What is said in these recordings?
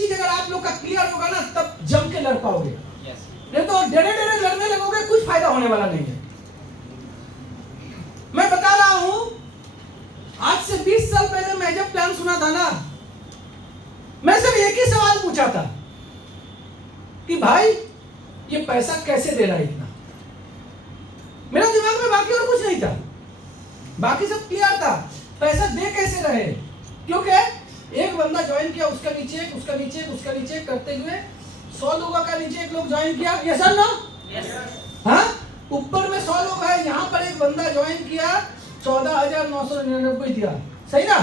चीज अगर आप लोग का क्लियर होगा ना, तब जम के लड़ पाओगे। नहीं तो डेरे डेरे लड़ने लगोगे, कुछ फायदा होने वाला नहीं है। मैं बता रहा हूं, आज से 20 साल पहले मैं जब प्लान सुना था ना, मैं सिर्फ एक ही सवाल पूछा था कि भाई ये पैसा कैसे दे रहा है इतना। मेरा दिमाग में बाकी और कुछ नहीं था, बाकी सब क्लियर था, पैसा दे कैसे रहे। क्योंकि एक बंदा ज्वाइन किया, उसका नीचे एक, उसका नीचे एक, उसका नीचे एक करते हुए 100 लोगों का नीचे एक लोग ज्वाइन किया। ये सर ना, हाँ, ऊपर में 100 लोग है, यहाँ पर एक बंदा ज्वाइन किया, 14,999 दिया, सही ना?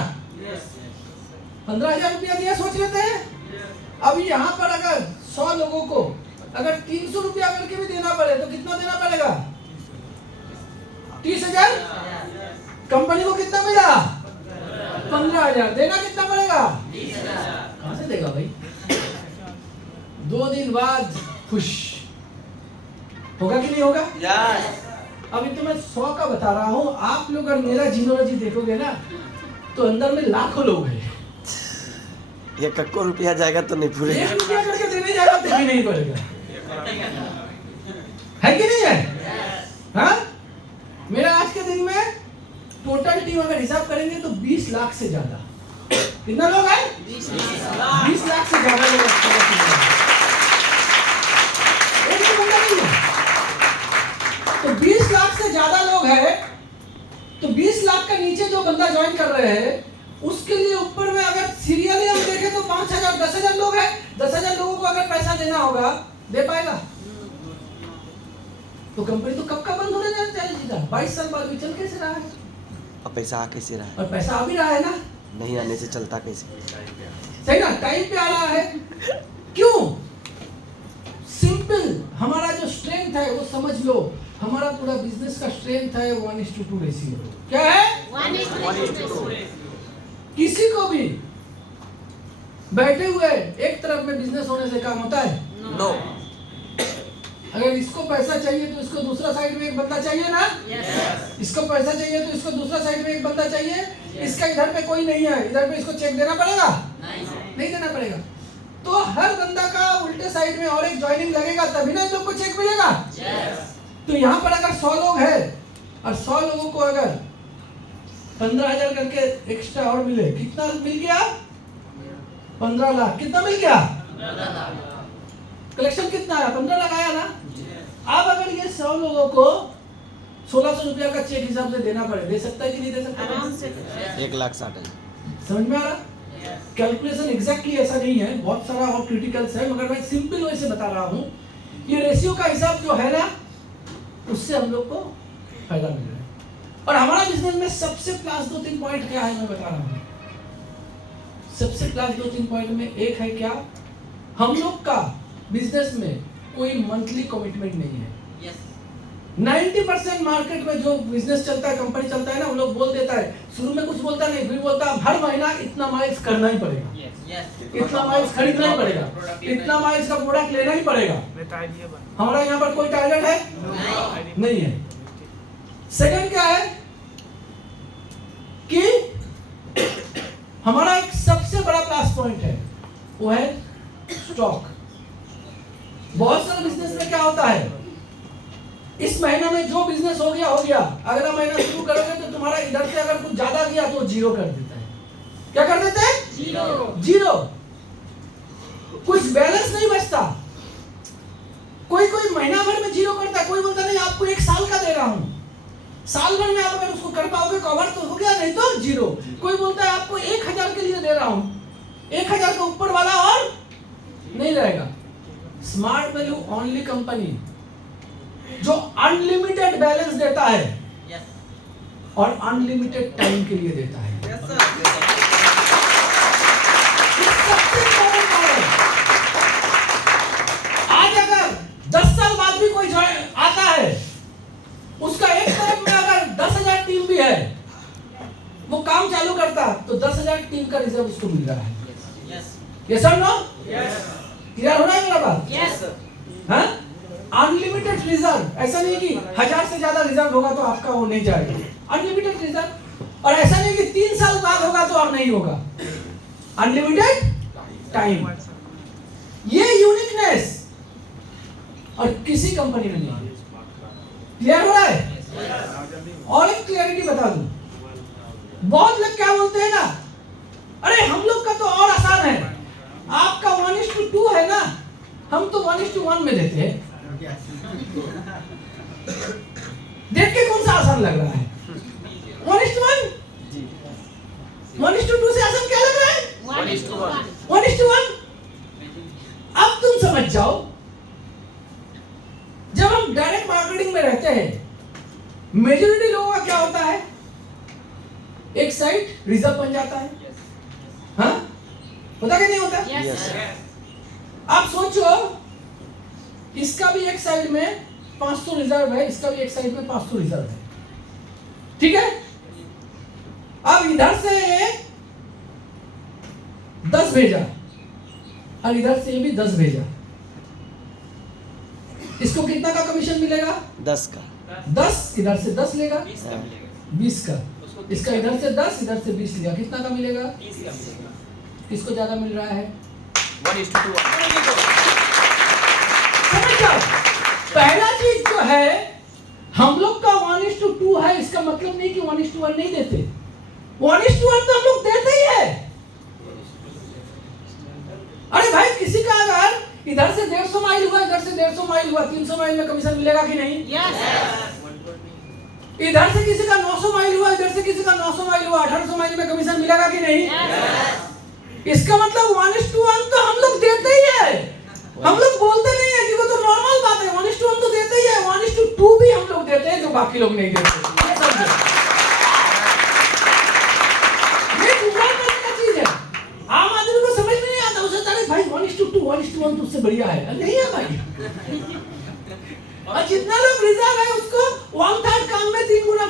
15,000 रुपया दिया, सोच लेते हैं। अब यहाँ पर अगर 100 लोगों को अगर 300 रुपया करके भी देना पड़े तो कितना देना पड़ेगा? 30,000। कंपनी को कितना मिला? 15,000। देना कितना पड़ेगा? 20,000। कहां से देगा भाई? 2 दिन बाद खुश होगा कि नहीं होगा? अभी तो मैं 100 का बता रहा हूं, आप लोग अगर मेरा जीनोलॉजी देखोगे ना, तो अंदर में लाखों लोग हैं। ये कक्को रुपया जाएगा तो नहीं पूरे, 1 रुपया करके देने जाएगा तो भी नहीं पड़ेगा, है कि नहीं है? हाँ, मेरा आज के दिन में टोटल टीम अगर हिसाब करेंगे तो 20 लाख से ज्यादा। कितना लोग हैं? 20 लाख से ज्यादा लोग। एक तो बंदा नहीं है, तो 20 लाख से ज्यादा लोग हैं, तो 20 लाख का नीचे जो बंदा ज्वाइन कर रहे हैं, उसके लिए ऊपर में अगर सीरियली हम देखें तो 5,000 10,000 लोग हैं। 10,000 लोगों को अगर पैसा देना होगा, दे पाएगा? तो कंपनी तो कब का बंद होने जाएगा? 22 साल बाद भी चल कैसे रहा है? अब पैसा आ कैसे रहा है? और पैसा आ भी रहा है ना, नहीं आने से चलता कैसे? सही ना, टाइम पे आ रहा है। क्यों? सिंपल, हमारा जो स्ट्रेंथ है वो समझ लो, हमारा पूरा बिजनेस का स्ट्रेंथ है 1:2 रेशियो। क्या है? 1:2। किसी को भी बैठे हुए एक तरफ में बिजनेस होने से काम होता है? नो। अगर इसको पैसा चाहिए तो इसको दूसरा साइड में एक बंदा चाहिए ना? इसको पैसा चाहिए तो इसको दूसरा साइड में एक बंदा चाहिए। इसका इधर पे कोई नहीं है, इधर पे इसको चेक देना पड़ेगा? नहीं देना पड़ेगा। तो हर बंदा का उल्टे साइड में और एक ज्वाइनिंग लगेगा, तभी ना इन लोग को चेक मिलेगा। तो यहाँ पर अगर 100 लोग हैं और 100 लोगों को अगर 15,000 करके एक्स्ट्रा और मिले, कितना मिल गया? 15 लाख। कितना मिल गया? कलेक्शन कितना आया? 15 लाख आया ना? अब अगर ये 100 लोगों को 1,600 रुपया का चेक हिसाब से देना पड़े, दे सकता है कि नहीं दे सकता? आराम से। 1,60,000। समझ में आ रहा? कैलकुलेशन एग्जैक्टली ऐसा नहीं है, बहुत सारा और क्रिटिकल्स है, मगर मैं सिंपल वे से बता रहा हूँ। ये रेशियो का हिसाब जो है ना, उससे हम लोग को फायदा मिल रहा है। और हमारा बिजनेस में सबसे प्लस 2-3 पॉइंट क्या है, मैं बता रहा हूँ। सबसे प्लस 2-3 पॉइंट में एक है क्या, हम लोग का बिजनेस में कोई मंथली कमिटमेंट नहीं है। 90% मार्केट में जो बिजनेस चलता है, कंपनी चलता है ना, वो लोग बोल देता है, शुरू में कुछ बोलता नहीं, फिर बोलता है हर महीना इतना माइल्स करना ही पड़ेगा, इतना माइल्स खरीदना ही पड़ेगा, इतना माइल्स का प्रोडक्ट लेना ही पड़ेगा। हमारा यहाँ पर कोई टारगेट है? नहीं है। सेकंड क्या है कि हमारा एक सबसे बड़ा प्लस पॉइंट है, वो है स्टॉक। बहुत सारे बिजनेस में क्या होता है, इस महीने में जो बिजनेस हो गया, अगला महीना शुरू करोगे तो तुम्हारा इधर से अगर कुछ ज्यादा गया तो जीरो कर देता है। क्या कर देते हैं? जीरो। कुछ बैलेंस नहीं बचता। कोई महीना भर में जीरो करता है, कोई बोलता नहीं आपको 1 साल का दे रहा हूं, साल भर में आप अगर उसको कर पाओगे कवर तो हो गया, नहीं तो जीरो। कोई बोलता है आपको 1,000 के लिए दे रहा हूं, 1,000 के ऊपर वाला और नहीं रहेगा। स्मार्ट वैल्यू ओनली कंपनी जो अनलिमिटेड बैलेंस देता है और अनलिमिटेड टाइम के लिए देता है। आज अगर 10 साल बाद भी कोई आता है, उसका एक तरफ में अगर 10,000 टीम भी है, वो काम चालू करता तो 10,000 टीम का रिजर्व उसको मिल रहा है। यस और नो? क्लियर हो रहा है मेरा बात? हाँ, अनलिमिटेड रिजर्व। ऐसा नहीं कि 1,000 से ज्यादा रिजर्व होगा तो आपका वो नहीं जाएगा, अनलिमिटेड रिजर्व। और ऐसा नहीं कि 3 साल बाद होगा तो और नहीं होगा, अनलिमिटेड टाइम। और किसी कंपनी में नहीं। क्लियर हो रहा है? और एक क्लियरिटी बता दूं, बहुत लोग क्या बोलते हैं ना, अरे हम लोग का तो और आसान है, आपका 1:2 है ना, हम तो 1:1 में देते हैं। देख के कौन सा आसान लग रहा है? 1:1? 1:2 से आसान क्या लग रहा है? 1:1। अब तुम समझ जाओ, जब हम डायरेक्ट मार्केटिंग में रहते हैं, मेजॉरिटी लोगों का क्या होता है, एक साइड रिजर्व बन जाता है। हाँ, होता कि नहीं होता? आप सोचो, इसका भी एक साइड में 500 रिजर्व है, इसका भी एक साइड में 500 रिजर्व है, ठीक है? अब इधर से 10 भेजा और इधर से भी 10 भेजा, इसको कितना का कमीशन मिलेगा? 10 का। 10 इधर से 10 लेगा, 20 का। इसका इधर से 10 इधर से 20 लिया, कितना का मिलेगा? 30 का मिलेगा। किसको ज्यादा मिल रहा है? 1:2। समझ जाओ, पहला चीज जो है, हम लोग का 1:2 है, इसका मतलब नहीं कि 1:1 नहीं देते। 1:1 तो हम लोग देते ही है। अरे भाई, किसी का अगर इधर से 150 माइल हुआ, इधर से 150 माइल हुआ, 300 माइल में कमीशन मिलेगा कि नहीं? इधर से किसी का 900 माइल हुआ, इधर से किसी का 900 माइल हुआ, 1800 माइल में कमीशन मिलेगा कि नहीं? इसका मतलब 1:1 तो हम लोग देते ही है। हम लोग बोलते नहीं है कि वो तो नॉर्मल बात है, 1:1 तो देते ही है, 1:2 भी हम लोग देते हैं जो बाकी लोग नहीं देते। ये जुगाड़ करने का चीज है, आम आदमी को समझ में नहीं आता। उसे लगता है भाई 1:2 1:1 तो उससे बढ़िया है, नहीं है भाई। और जितना लोग रिजर्व है उसको 1/3 काम में 3 गुना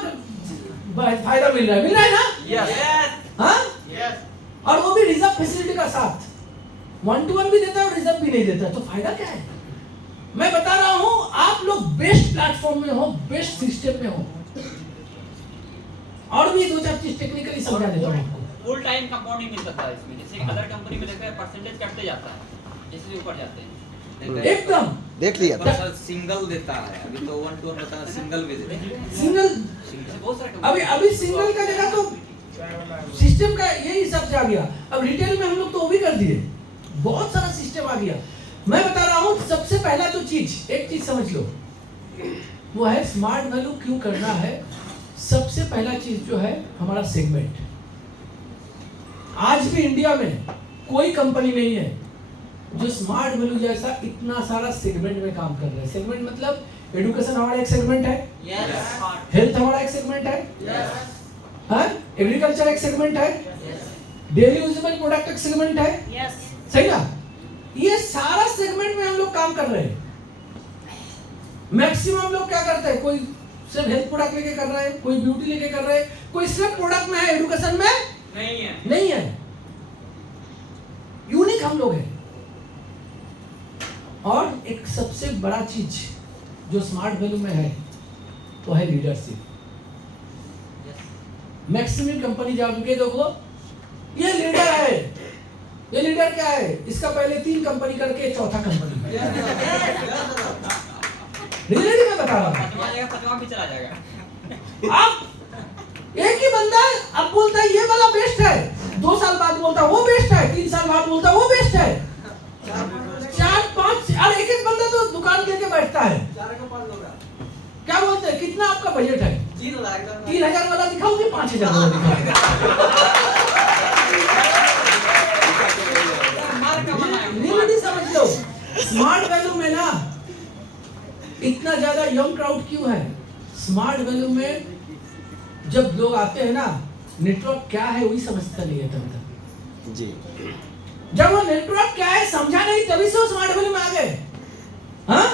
फायदा मिल रहा है ना? हाँ, और वो भी रिजर्व फैसिलिटी का साथ। 1:1 भी देता है और रिजर्व भी नहीं देता, तो फायदा क्या है? मैं बता रहा हूं, आप लोग बेस्ट प्लेटफॉर्म में हो, बेस्ट सिस्टम में हो। और भी 2-4 चीज टेक्निकली समझा देता हूं आपको। फुल टाइम कंपाउंडिंग मिल सकता है इसमें, जैसे कि अदर कंपनी में देखा है परसेंटेज कटते जाता है जैसे ऊपर जाते हैं। एकदम देख लिया था। सर सिंगल देता है, अभी तो 1:1 बता सिंगल भी देते हैं। सिंगल, जैसे बहुत सारे अभी सिंगल का जगह तो सिस्टम का यही हिसाब से आ गया। अब रिटेल में हम लोग तो वो भी कर दिए, बहुत सारा सिस्टम आ गया। मैं बता रहा हूं, सबसे पहला तो चीज, एक चीज समझ लो, वो है स्मार्ट वैल्यू क्यों करना है। सबसे पहला चीज जो है हमारा सेगमेंट। आज भी इंडिया में कोई कंपनी नहीं है जो स्मार्ट वैल्यू जैसा इतना सारा सेगमेंट में काम कर रहा है। सेगमेंट मतलब एजुकेशन हमारा एक सेगमेंट है, हेल्थ हमारा एक सेगमेंट है, हाँ, एग्रीकल्चर एक सेगमेंट है, डेली यूजेबल प्रोडक्ट एक सेगमेंट है, सही ना? ये सारा सेगमेंट में हम लोग काम कर रहे हैं। मैक्सिमम लोग क्या करते हैं, कोई सिर्फ हेल्थ प्रोडक्ट लेके कर रहा है, कोई ब्यूटी लेके कर रहे हैं, कोई सिर्फ प्रोडक्ट में है, एजुकेशन में नहीं है। यूनिक हम लोग हैं। और एक सबसे बड़ा चीज जो स्मार्ट वैल्यू में है वो है लीडरशिप। मैक्सिमम कंपनी जाओगे देखो, ये लीडर है, ये लीडर क्या है, इसका पहले 3 कंपनी करके चौथा कंपनी। रियली मैं बता रहा हूँ, 5वां भी चला जाएगा। अब एक ही बंदा अब बोलता है ये वाला बेस्ट है, 2 साल बाद बोलता है वो बेस्ट है, 3 साल बाद बोलता है वो बेस्ट है, 4-5 और एक बंदा तो दुकान लेके बैठता है। क्या बोलते हैं, कितना आपका बजट है? 3,000 वाला दिखाओ कि 5,000 वाला दिखाओ? नहीं समझ लो, स्मार्ट वैल्यू में ना इतना ज्यादा यंग क्राउड क्यों है? स्मार्ट वैल्यू में जब लोग आते हैं ना, नेटवर्क क्या है वही समझता नहीं है तब तक जी। जब वो नेटवर्क क्या है समझा नहीं, तभी से वो स्मार्ट वैल्यू में आ गए। हाँ,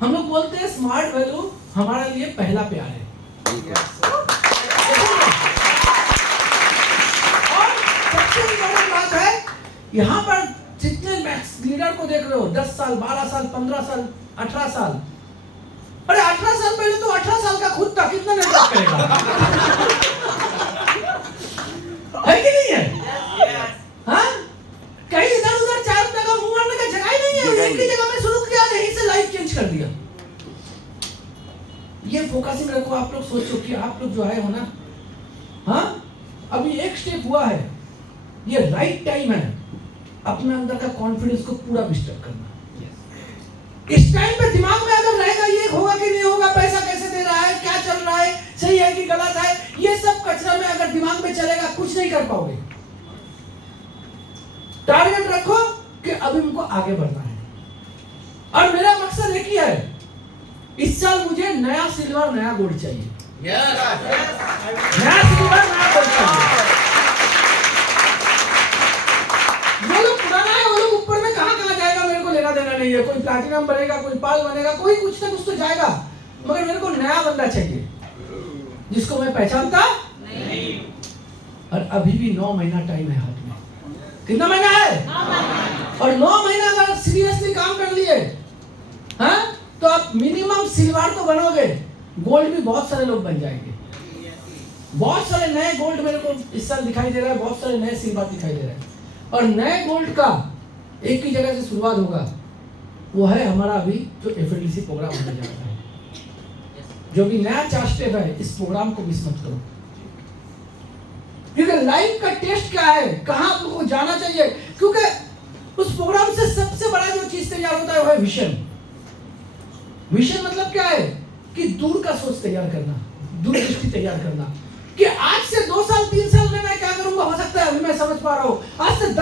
हम लोग बोलते हैं स्मार्ट वैल्यू हमारे लिए पहला प्यार है। और सबसे इम्पोर्टेंट बात है, यहाँ पर जितने लीडर को देख रहे हो, 10 साल 12 साल 15 साल 18 साल, अरे 18 साल पहले तो 18 साल का खुद था, कितना नेटवर्क करेगा? है कि नहीं है? हाँ, कहीं इधर उधर 4 रुपए का मुंह मारने का जगह ही नहीं है। एक ही जगह में शुरू किया, यहीं से लाइव चेंज कर दिया। ये फोकसिंग रखो। आप लोग सोचो कि आप लोग जो है हो ना, हाँ अभी एक स्टेप हुआ है, ये राइट टाइम है अपने अंदर का कॉन्फिडेंस को पूरा डिस्टर्ब करना। इस टाइम पे दिमाग में अगर रहेगा ये होगा कि नहीं होगा, पैसा कैसे दे रहा है, क्या चल रहा है, सही है कि गलत है, ये सब कचरा में अगर दिमाग में चलेगा कुछ नहीं कर पाओगे। टारगेट रखो कि अभी हमको आगे बढ़ना है, और मेरा मकसद एक ही है, इस साल मुझे नया सिल्वर नया गोल्ड चाहिए। नया सिल्वर नया गोल्ड चाहिए। वो लोग पुराना है, वो लोग ऊपर में कहाँ जाएगा मेरे को लेना देना नहीं है। कोई प्लैटिनम बनेगा, कोई पाल बनेगा, कोई कुछ ना कुछ तो जाएगा, मगर मेरे को नया बंदा चाहिए जिसको मैं पहचानता नहीं। और अभी भी 9 महीना टाइम है हाथ में। कितना महीना है? 9 महीना। और 9 महीना अगर सीरियसली काम कर लिए, हाँ, तो आप मिनिमम सिल्वर तो बनोगे, गोल्ड भी बहुत सारे लोग बन जाएंगे। बहुत सारे नए गोल्ड मेरे को इस साल दिखाई दे रहा है, बहुत सारे नए सिल्वर दिखाई दे रहा है। और नए गोल्ड का एक ही जगह से शुरुआत होगा, वो है हमारा अभी जो एफएलडीसी प्रोग्राम होने जा रहा है। जो भी नया 4 स्टेप है, इस प्रोग्राम को मिस मत करो, क्योंकि लाइफ का टेस्ट क्या है, कहां आप लोगों को जाना चाहिए। क्योंकि उस प्रोग्राम से सबसे बड़ा जो चीज तैयार होता है वो है विजन। विजन मतलब क्या है कि दूर का सोच तैयार करना, दूरदृष्टि तैयार करना, कि आज से 2 साल 3 साल में मैं क्या करूंगा। हो सकता है अभी मैं समझ पा रहा हूं, आज से 10